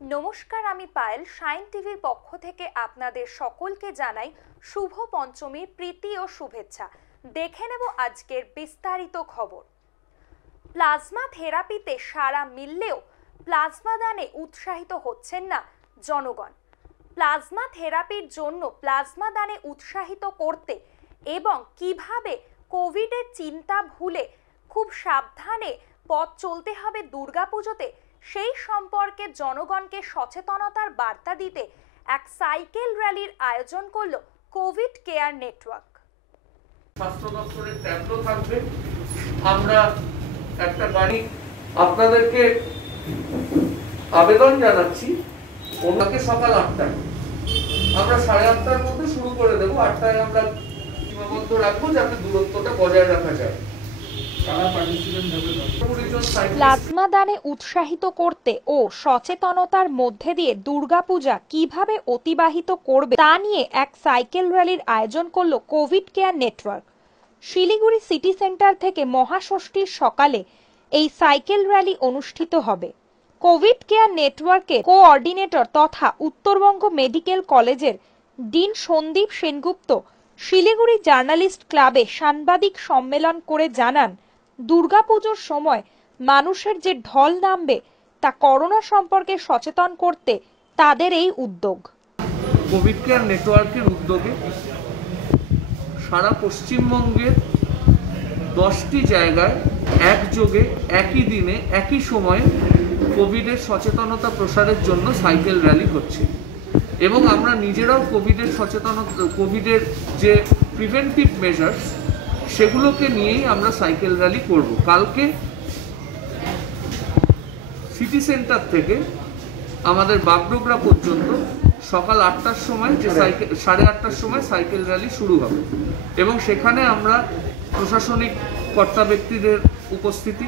নমস্কার, আমি পায়েল। শাইন টিভির পক্ষ থেকে আপনাদের সকলকে জানাই শুভ পঞ্চমীর প্রীতি ও শুভেচ্ছা। দেখে নেব আজকের বিস্তারিত খবর। প্লাজমা থেরাপিতে সাড়া মিললেও প্লাজমা দানে উৎসাহিত হচ্ছেন না জনগণ। প্লাজমা থেরাপির জন্য প্লাজমা দানে উৎসাহিত করতে এবং কিভাবে কোভিডের চিন্তা ভুলে খুব সাবধানে পথ চলতে হবে দুর্গাপুজোতে, সেই সম্পর্কে জনগণকে সচেতনতার বার্তা দিতে এক সাইকেল র্যালির আয়োজন করল কোভিড কেয়ার নেটওয়ার্ক। স্বাস্থ্য দপ্তরের ট্যাবলো থাকবে। আমরা একটা গাড়ি আপনাদেরকে আবেদন জানাচ্ছি, ওনাকে সকাল 8টায় আমরা 8:30টার মধ্যে শুরু করে দেবো। 8টায় আমরা সীমাবদ্ধ রাখবো যাতে দূরত্বটা বজায় রাখা যায়। প্লাজমা দানে উৎসাহিত করতে ও সচেতনতার মধ্যে দিয়ে দুর্গাপূজা কিভাবে অতিবাহিত করবে তা নিয়ে এক সাইকেল র্যালির আয়োজন করল Covid care network. Siliguri city centre থেকে মহাষষ্ঠীর সকালে এই সাইকেল র্যালি অনুষ্ঠিত হবে। কোভিড কেয়ার নেটওয়ার্কের কোঅর্ডিনেটর তথা উত্তরবঙ্গ মেডিকেল কলেজের ডিন সন্দীপ সেনগুপ্ত শিলিগুড়ি জার্নালিস্ট ক্লাবে সাংবাদিক সম্মেলন করে জানান, দুর্গাপুজোর সময় মানুষের যে ঢল নামবে তা করোনা সম্পর্কে সচেতন করতে তাদের এই উদ্যোগ। কোভিড কেয়ার নেটওয়ার্কের উদ্যোগে সারা পশ্চিমবঙ্গের 10টি জায়গায় একযোগে একই দিনে একই সময়ে কোভিডের সচেতনতা প্রসারের জন্য সাইকেল র্যালি হচ্ছে এবং আমরা নিজেরাও কোভিডের যে প্রিভেন্টিভ মেজার্স সেগুলোকে নিয়েই আমরা সাইকেল র্যালি করব। কালকে সিটি সেন্টার থেকে আমাদের বাগডোগরা পর্যন্ত সকাল 8টার সময় যে 8:30টার সময় সাইকেল র্যালি শুরু হবে এবং সেখানে আমরা প্রশাসনিক কর্তা ব্যক্তিদের উপস্থিতি